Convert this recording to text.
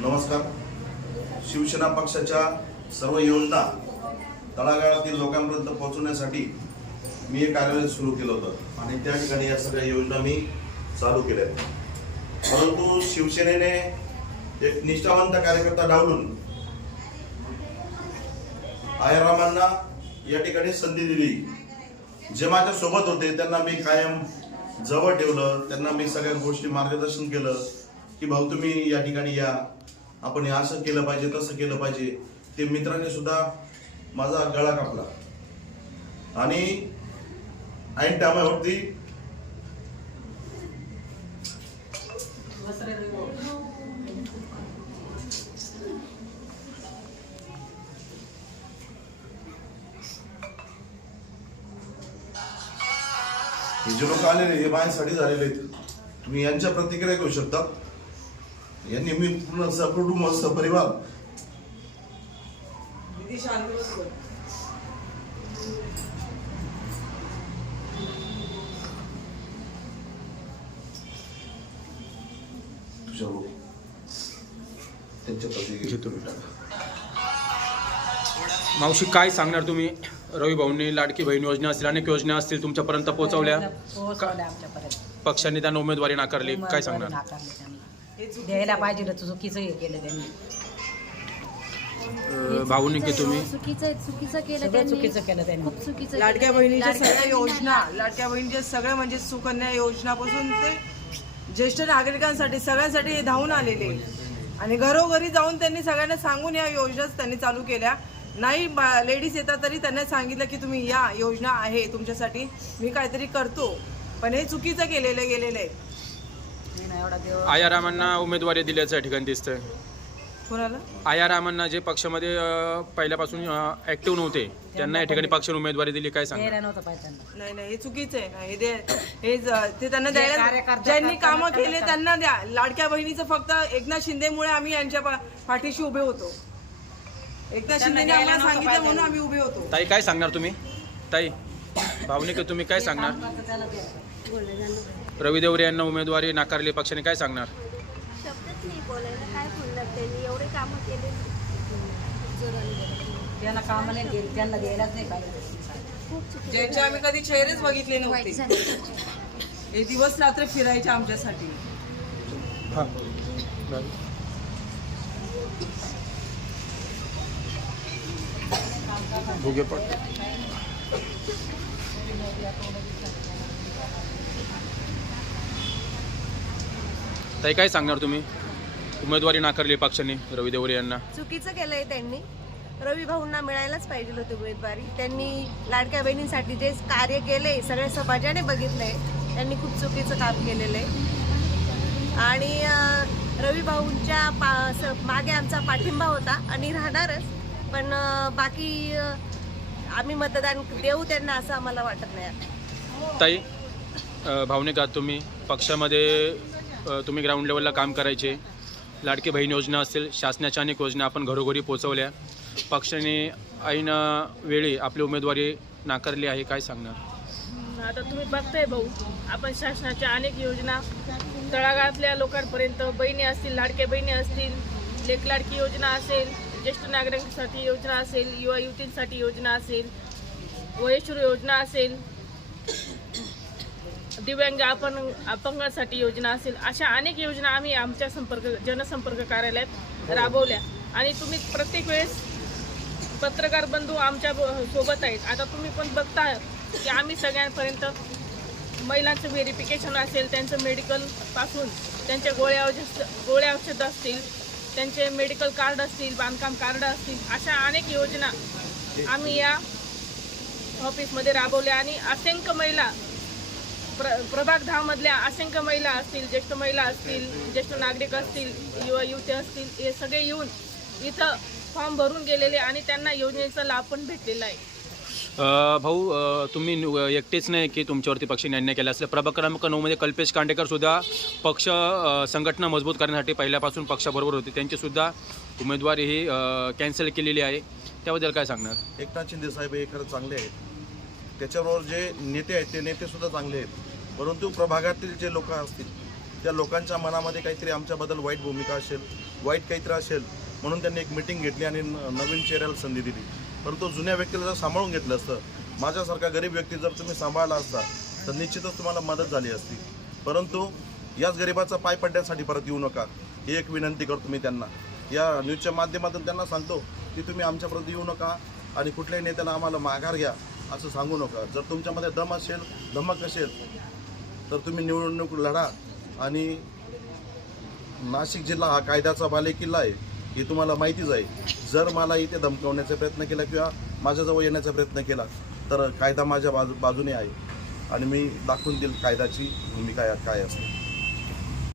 नमस्कार. शिवसेना पक्षाच्या सर्व योजना तळागाळातील लोकांपर्यंत पोहोचवण्यासाठी मी एक कार्यालय सुरू केलं होतं आणि त्या ठिकाणी या सगळ्या योजना मी चालू केल्या. परंतु शिवसेनेने एक निष्ठावंत कार्यकर्ता डावलून आयरामांना या ठिकाणी संधी दिली. जे माझ्या सोबत होते त्यांना मी कायम जवळ ठेवलं, त्यांना मी सगळ्या गोष्टी मार्गदर्शन केलं की भाऊ तुम्ही या ठिकाणी या, आपण हे असं केलं पाहिजे तसं केलं पाहिजे. ते मित्रांनी सुद्धा माझा गळा कापला आणि ऐन टायमावरती हे जे लोक आलेले हे माझ्यासाठी झालेले आहेत. तुम्ही यांच्या प्रतिक्रिया घेऊ शकता. यांनी मी पूर्ण सकुटुंब सपरिवार त्यांच्या प्रतिक्रिया. मावशी काय सांगणार तुम्ही? रवी भाऊंनी लाडकी बहीण योजना असतील, अनेक योजना असतील तुमच्यापर्यंत पोहोचवल्या, पक्षाने त्यांना उमेदवारी नाकारली, काय सांगणार? द्यायला पाहिजे, चुकीचं हे केलं त्यांनी. भाऊनी की तुम्ही चुकीचं केलं त्यांनी, खूप चुकीचं. लाडक्या बहिणीच्या सगळ्या योजना, लाडक्या बहिणीच्या सगळ्या म्हणजे सुकन्या योजनापासून ते ज्येष्ठ नागरिकांसाठी सगळ्यांसाठी हे धावून आलेले आणि घरोघरी जाऊन त्यांनी सगळ्यांना सांगून या योजना त्यांनी चालू केल्या. नाही लेडीज येतात तरी त्यांना सांगितलं की तुम्ही या, योजना आहे तुमच्यासाठी, मी काहीतरी करतो. पण हे चुकीचं गेलेलं आहे. आयारामांना उमेदवारी दिल्याचं या ठिकाणी दिसतंय. कोणाला? आयारामांना जे पक्षामध्ये पहिल्यापासून ऍक्टिव्ह नव्हते त्यांना या ठिकाणी पक्षाने उमेदवारी दिली, काय सांगणार? नाही, हे चुकीचं आहे. ते त्यांना द्यायला, ज्यांनी कामं केले त्यांना द्या. लाडक्या बहिणीचं फक्त एकनाथ शिंदेमुळे आम्ही यांच्या पाठीशी उभे होतो. एकनाथ शिंदेने आम्हाला सांगितलं म्हणून आम्ही उभे होतो. ताई काय सांगणार तुम्ही? ताई भावनी की तुम्ही काय सांगणार? रवी देवरे यांना उमेदवारी नाकारली पक्षाने, काय सांगणार? शब्दच नाही बोलायला, काय बोलणार त्यांनी, एवढे कामं केले. त्यांना कामं नाही केली, त्यांना द्यायलाच नाही पाहिजे. ज्यांचे आम्ही कधी चेहरेच बघितले नव्हते, हे दिवस रात्र फिरायचे आमच्यासाठी. भुगे पड ताई काय सांगणार तुम्ही? उमेदवारी नाकारली पक्षाने रवी देवरे यांना. चुकीचं केलंय त्यांनी. रवी भाऊंना मिळायलाच पाहिजे होती उमेदवारी. त्यांनी लाडक्या बहिणींसाठी जे कार्य केले सगळ्या समाजाने बघितलंय, त्यांनी खूप चुकीचं काम केलेलं आहे. आणि रवी भाऊंच्या मागे आमचा पाठिंबा होता आणि राहणारच. पण बाकी आम्ही मतदान देऊ त्यांना असं आम्हाला वाटत नाही. ताई भावनिका, तुम्ही पक्षामध्ये तुम्ही ग्राउंड लेवलला काम करायचे, लाडकी बहीण योजना असतील, शासनाच्या अनेक योजना आपण घरोघरी पोहोचवल्या, पक्षाने ऐन वेळी आपली उमेदवारी नाकारली आहे, काय सांगणार? आता तुम्ही बघताय भाऊ, आपण शासनाच्या अनेक योजना तळागाळातल्या लोकांपर्यंत, बहिणी असतील, लाडक्या बहिणी असतील, लेक लाडकी योजना असेल, ज्येष्ठ नागरिकांसाठी योजना असेल, युवा युवतींसाठी योजना असेल, वयश्री योजना असेल, दिव्यांग अपंगांसाठी योजना असेल, अशा अनेक योजना आम्ही आमच्या जनसंपर्क कार्यालयात राबवल्या. आणि तुम्ही प्रत्येक वेळेस पत्रकार बंधू आमच्या सोबत आहेत. आता तुम्ही पण बघता की आम्ही सगळ्यांपर्यंत महिलांचं व्हेरिफिकेशन असेल, त्यांचं मेडिकलपासून त्यांच्या गोळ्या औषध असतील, त्यांचे मेडिकल कार्ड असतील, बांधकाम कार्ड असतील, अशा अनेक योजना आम्ही या ऑफिसमध्ये राबवल्या. आणि असंख्य महिला, प्रभाग 10 मधल्या असंख्य महिला असतील, ज्येष्ठ महिला असतील, ज्येष्ठ नागरिक असतील, युवा युवती असतील, हे सगळे येऊन इथं फॉर्म भरून गेलेले आणि त्यांना योजनेचा लाभ पण भेटलेला आहे. भाऊ तुम्ही एकटेच नाही की तुमच्यावरती पक्षाने अन्याय केला असल्या. प्रभाग क्रमांक 9 मध्ये कल्पेश कांडेकर सुद्धा पक्ष संघटना मजबूत करण्यासाठी पहिल्यापासून पक्षाबरोबर होते, त्यांची सुद्धा उमेदवारी ही कॅन्सल केलेली आहे, त्याबद्दल काय सांगणार? एकनाथ शिंदे साहेब हे खरंच चांगले आहेत, त्याच्याबरोबर जे नेते आहेत ते नेते सुद्धा चांगले आहेत, परंतु प्रभागातील जे लोक असतील त्या लोकांच्या मनामध्ये काहीतरी आमच्याबद्दल वाईट भूमिका असेल, वाईट काहीतरी असेल म्हणून त्यांनी एक मिटिंग घेतली आणि नवीन चेहऱ्याला संधी दिली. परंतु जुन्या व्यक्तीला जर सांभाळून घेतलं असतं, माझ्यासारखा गरीब व्यक्ती जर तुम्ही सांभाळला असता तर निश्चितच तुम्हाला मदत झाली असती. परंतु याच गरिबाचा पाय पडण्यासाठी परत येऊ नका ही एक विनंती करतो मी त्यांना. या न्यूजच्या माध्यमातून त्यांना सांगतो की तुम्ही आमच्यापर्यंत येऊ नका आणि कुठल्याही नेत्याला आम्हाला माघार घ्या असं सांगू नका. जर तुमच्यामध्ये दम असेल, धमक असेल तर तुम्ही निवडणूक लढा. आणि नाशिक जिल्हा हा कायद्याचा बालेकिल्ला आहे हे तुम्हाला माहितीच आहे. जर मला इथे धमकवण्याचा प्रयत्न केला किंवा माझ्याजवळ येण्याचा प्रयत्न केला तर कायदा माझ्या बाजूने आहे आणि मी दाखवून देईल कायद्याची भूमिका काय असते.